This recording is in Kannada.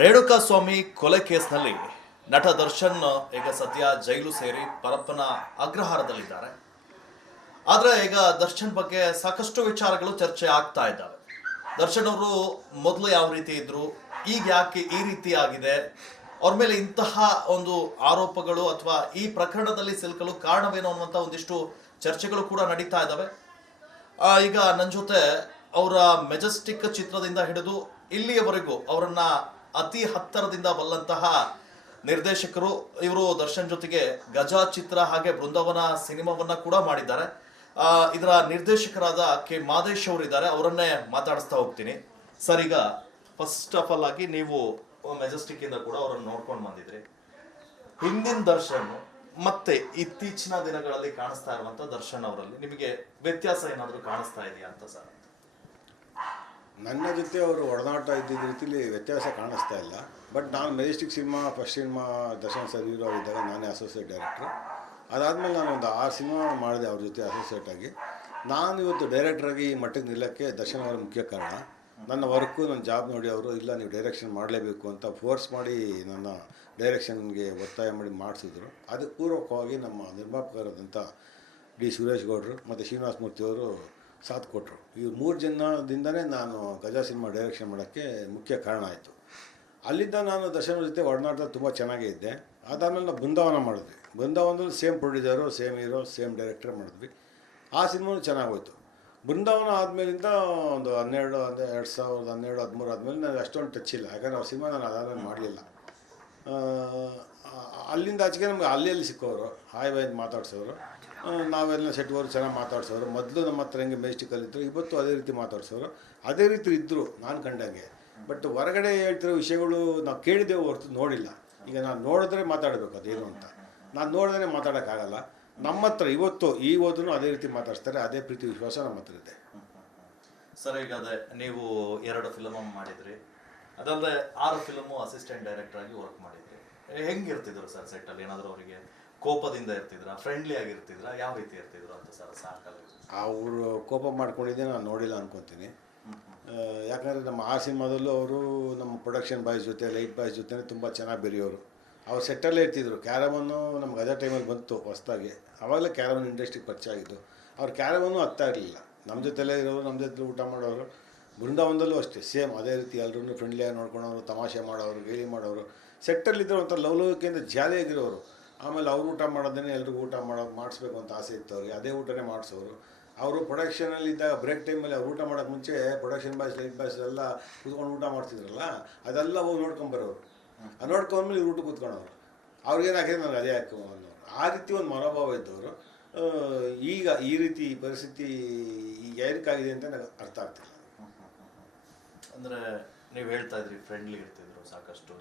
ರೇಣುಕಾಸ್ವಾಮಿ ಕೊಲೆ ಕೇಸ್ನಲ್ಲಿ ನಟ ದರ್ಶನ್ ಈಗ ಸದ್ಯ ಜೈಲು ಸೇರಿ ಪರಪ್ಪನ ಅಗ್ರಹಾರದಲ್ಲಿದ್ದಾರೆ. ಆದರೆ ಈಗ ದರ್ಶನ್ ಬಗ್ಗೆ ಸಾಕಷ್ಟು ವಿಚಾರಗಳು ಚರ್ಚೆ ಆಗ್ತಾ ಇದ್ದಾವೆ. ದರ್ಶನ್ ಅವರು ಮೊದಲು ಯಾವ ರೀತಿ ಇದ್ರು, ಈಗ ಯಾಕೆ ಈ ರೀತಿ ಆಗಿದೆ, ಅವ್ರ ಮೇಲೆ ಇಂತಹ ಒಂದು ಆರೋಪಗಳು ಅಥವಾ ಈ ಪ್ರಕರಣದಲ್ಲಿ ಸಿಲುಕಲು ಕಾರಣವೇನು ಅನ್ನುವಂಥ ಒಂದಿಷ್ಟು ಚರ್ಚೆಗಳು ಕೂಡ ನಡೀತಾ ಇದ್ದಾವೆ. ಈಗ ನನ್ನ ಜೊತೆ ಅವರ ಮೆಜೆಸ್ಟಿಕ್ ಚಿತ್ರದಿಂದ ಹಿಡಿದು ಇಲ್ಲಿಯವರೆಗೂ ಅವರನ್ನ ಅತಿ ಹತ್ತಿರದಿಂದ ಬಲ್ಲಂತಹ ನಿರ್ದೇಶಕರು ಇವರು ದರ್ಶನ್ ಜೊತೆಗೆ ಗಜ ಚಿತ್ರ ಹಾಗೆ ಬೃಂದಾವನ ಸಿನಿಮಾವನ್ನ ಕೂಡ ಮಾಡಿದ್ದಾರೆ. ಇದರ ನಿರ್ದೇಶಕರಾದ ಕೆ ಮಾದೇಶ್ ಅವರು ಇದ್ದಾರೆ, ಅವರನ್ನೇ ಮಾತಾಡಿಸ್ತಾ ಹೋಗ್ತೀನಿ. ಸರ್, ಈಗ ಫಸ್ಟ್ ಆಫ್ ಆಲ್ ಆಗಿ ನೀವು ಮೆಜೆಸ್ಟಿಕ್ ಇಂದ ಕೂಡ ಅವರನ್ನು ನೋಡ್ಕೊಂಡು ಬಂದಿದ್ರಿ. ಹಿಂದಿನ ದರ್ಶನ್ ಮತ್ತೆ ಇತ್ತೀಚಿನ ದಿನಗಳಲ್ಲಿ ಕಾಣಿಸ್ತಾ ಇರುವಂತ ದರ್ಶನ್ ಅವರಲ್ಲಿ ನಿಮಗೆ ವ್ಯತ್ಯಾಸ ಏನಾದರೂ ಕಾಣಿಸ್ತಾ ಇದೆಯಾ ಅಂತ ಸರ್? ನನ್ನ ಜೊತೆ ಅವರು ಒಡನಾಟ ಇದ್ದಿದ್ದ ರೀತಿಲಿ ವ್ಯತ್ಯಾಸ ಕಾಣಿಸ್ತಾ ಇಲ್ಲ. ಬಟ್ ನಾನು Majestic cinema first cinema Darshan sir hero ಆಗಿದ್ದಾಗ ನಾನೇ ಅಸೋಸಿಯೇಟ್ ಡೈರೆಕ್ಟ್ರು. ಅದಾದಮೇಲೆ ನಾನು ಒಂದು 6 ಸಿನಿಮಾ ಮಾಡಿದೆ ಅವ್ರ ಜೊತೆ ಅಸೋಸಿಯೇಟ್ ಆಗಿ. ನಾನು ಇವತ್ತು ಡೈರೆಕ್ಟ್ರಾಗಿ ಈ ಮಟ್ಟಿಗೆ ನಿಲ್ಲಕ್ಕೆ ದರ್ಶನ್ ಅವರ ಮುಖ್ಯ ಕಾರಣ. ನನ್ನ ವರ್ಕು ನನ್ನ ಜಾಬ್ ನೋಡಿ ಅವರು ಇಲ್ಲ ನೀವು ಡೈರೆಕ್ಷನ್ ಮಾಡಲೇಬೇಕು ಅಂತ ಫೋರ್ಸ್ ಮಾಡಿ ನನ್ನ ಡೈರೆಕ್ಷನ್ಗೆ ಒತ್ತಾಯ ಮಾಡಿ ಮಾಡಿಸಿದ್ರು. ಅದಕ್ಕೆ ಪೂರ್ವಕವಾಗಿ ನಮ್ಮ ನಿರ್ಮಾಪಕರಾದಂಥ ಡಿ ಸುರೇಶ್ ಗೌಡರು ಮತ್ತು ಶ್ರೀನಿವಾಸ ಮೂರ್ತಿಯವರು ಸಾಥ್ ಕೊಟ್ಟರು. ಈ 3 ಜನದಿಂದನೇ ನಾನು ಗಜ ಸಿನಿಮಾ ಡೈರೆಕ್ಷನ್ ಮಾಡೋಕ್ಕೆ ಮುಖ್ಯ ಕಾರಣ ಆಯಿತು. ಅಲ್ಲಿಂದ ನಾನು ದರ್ಶನ್ ಜೊತೆ ಒಡನಾಟ ತುಂಬ ಚೆನ್ನಾಗೇ ಇದ್ದೆ. ಅದಾದಮೇಲೆ ನಾವು ಬೃಂದಾವನ ಮಾಡಿದ್ವಿ. ಬೃಂದಾವನದಲ್ಲಿ same producer, same hero, same director ಮಾಡಿದ್ವಿ. ಆ ಸಿನಿಮಾನು ಚೆನ್ನಾಗೋಯ್ತು. ಬೃಂದಾವನ ಆದಮೇಲಿಂದ ಒಂದು 2012-13 ಆದಮೇಲೆ ನನಗೆ ಅಷ್ಟೊಂದು ಟಚ್ ಇಲ್ಲ. ಯಾಕಂದರೆ ಆ ಸಿನಿಮಾ ನಾನು ಅದಾದ್ಮೇಲೆ ಮಾಡಲಿಲ್ಲ. ಅಲ್ಲಿಂದ ಆಚೆಗೆ ನಮಗೆ ಅಲ್ಲಿ ಸಿಕ್ಕೋರು, ಹಾಯ್ ಬಾಯ್ ಅಂತ ಮಾತಾಡ್ಸೋರು. ನಾವೆಲ್ಲ ಸೆಟ್ವರು ಚೆನ್ನಾಗಿ ಮಾತಾಡ್ಸೋರು. ಮೊದಲು ನಮ್ಮ ಹತ್ರ ಹೆಂಗೆ ಮೆಜೆಸ್ಟಿಕಲ್ಲಿದ್ದರು, ಇವತ್ತು ಅದೇ ರೀತಿ ಮಾತಾಡ್ಸೋರು. ಅದೇ ರೀತಿ ಇದ್ದರು ನಾನು ಕಂಡಂಗೆ. ಬಟ್ ಹೊರಗಡೆ ಹೇಳ್ತಿರೋ ವಿಷಯಗಳು ನಾವು ಕೇಳಿದ್ದೇವೆ ಹೊರತು ನೋಡಿಲ್ಲ. ಈಗ ನಾನು ನೋಡಿದ್ರೆ ಮಾತಾಡಬೇಕು ಅದೇನು ಅಂತ. ನಾನು ನೋಡಿದ್ರೆ ಮಾತಾಡೋಕ್ಕಾಗಲ್ಲ. ನಮ್ಮ ಹತ್ರ ಇವತ್ತು ಓದೂ ಅದೇ ರೀತಿ ಮಾತಾಡ್ತಾರೆ. ಅದೇ ಪ್ರೀತಿ ವಿಶ್ವಾಸ ನಮ್ಮ ಹತ್ರ ಇದೆ. ಸರ್, ಈಗ ಅದೇ ನೀವು 2 ಫಿಲಮ್ ಮಾಡಿದ್ರಿ, ಅದಲ್ಲದೆ 6 ಫಿಲಮು ಅಸಿಸ್ಟೆಂಟ್ ಡೈರೆಕ್ಟರ್ ಆಗಿ ವರ್ಕ್ ಮಾಡಿದ್ರಿ. ಹೆಂಗಿರ್ತಿದ್ರು ಸರ್ ಸೆಟ್ಟಲ್ಲಿ? ಏನಾದರೂ ಅವರಿಗೆ ಕೋಪದಿಂದ ಇರ್ತಿದ್ರ, ಫ್ರೆಂಡ್ಲಿ ಆಗಿರ್ತಿದ್ರ, ಯಾವ ರೀತಿ ಇರ್ತಿದ್ರು ಅಂತ ಸರ್? ಸಾಕಲ್ಲ, ಅವರು ಕೋಪ ಮಾಡ್ಕೊಂಡಿದ್ದೆ ನಾನು ನೋಡಿಲ್ಲ ಅನ್ಕೊತೀನಿ. ಯಾಕಂದರೆ ನಮ್ಮ 6 ಸಿನಿಮಾದಲ್ಲೂ ಅವರು ನಮ್ಮ ಪ್ರೊಡಕ್ಷನ್ ಬಾಯ್ಸ್ ಜೊತೆ, ಲೈಟ್ ಬಾಯ್ಸ್ ಜೊತೆ ತುಂಬ ಚೆನ್ನಾಗಿ ಬೆರೆಯೋರು. ಅವ್ರು ಸೆಟ್ಟಲ್ಲೇ ಇರ್ತಿದ್ರು. ಕ್ಯಾರವನ್ನು ನಮ್ಗೆ ಅದೇ ಟೈಮಲ್ಲಿ ಬಂತು ಹೊಸದಾಗಿ. ಆವಾಗಲೇ ಕ್ಯಾರವನ್ ಇಂಡಸ್ಟ್ರಿಗೆ ಪರಿಚಯ ಆಗಿದ್ದು. ಅವ್ರ ಕ್ಯಾರವನ್ನು ಹತ್ತಾ ಇರಲಿಲ್ಲ. ನಮ್ಮ ಜೊತೆಲೇ ಇರೋರು, ನಮ್ಮ ಜೊತೆ ಊಟ ಮಾಡೋರು. ಬೃಂದಾವನದಲ್ಲೂ ಅಷ್ಟೇ ಸೇಮ್ ಅದೇ ರೀತಿ ಎಲ್ಲರೂ ಫ್ರೆಂಡ್ಲಿಯಾಗಿ ನೋಡ್ಕೊಳೋರು, ತಮಾಷೆ ಮಾಡೋರು, ಗೇಲಿ ಮಾಡೋರು. ಸೆಟ್ಟಲ್ಲಿದ್ದರೆ ಒಂಥರ ಲವಲವಿಕೆಯಿಂದ ಜಾಲಿಯಾಗಿರೋರು. ಆಮೇಲೆ ಅವ್ರು ಊಟ ಮಾಡೋದನ್ನೇ ಎಲ್ರಿಗೂ ಊಟ ಮಾಡಿಸ್ಬೇಕು ಅಂತ ಆಸೆ ಇತ್ತು ಅವ್ರಿಗೆ. ಅದೇ ಊಟನೇ ಮಾಡಿಸೋರು. ಅವರು ಪ್ರೊಡಕ್ಷನಲ್ಲಿದ್ದಾಗ ಬ್ರೇಕ್ ಟೈಮಲ್ಲಿ ಅವ್ರು ಊಟ ಮಾಡೋಕ್ಕೆ ಮುಂಚೆ ಪ್ರೊಡಕ್ಷನ್ ಬಾಯ್ಸ್, ಲೈಟ್ ಬಾಯ್ಸ್ ಎಲ್ಲ ಕೂತ್ಕೊಂಡು ಊಟ ಮಾಡ್ತಿದ್ರಲ್ಲ, ಅದೆಲ್ಲ ಹೋಗಿ ನೋಡ್ಕೊಂಬರೋರು. ನೋಡ್ಕೊಂಡ್ಮೇಲೆ ಇವ್ರು ಊಟ ಕೂತ್ಕೊಳ್ಳೋರು. ಅವ್ರಿಗೇನು ಹಾಕಿದ್ರೆ ನನಗೆ ಅದೇ ಹಾಕಿ ಅನ್ನೋರು. ಆ ರೀತಿ ಒಂದು ಮನೋಭಾವ ಇದ್ದವರು. ಈಗ ಈ ರೀತಿ ಪರಿಸ್ಥಿತಿ ಏನಕ್ಕಾಗಿದೆ ಅಂತ ನನಗೆ ಅರ್ಥ ಆಗ್ತಿಲ್ಲ. ಅಂದರೆ ನೀವು ಹೇಳ್ತಾ ಇದ್ರಿ ಫ್ರೆಂಡ್ಲಿ ಇರ್ತಿದ್ರು ಸಾಕಷ್ಟು.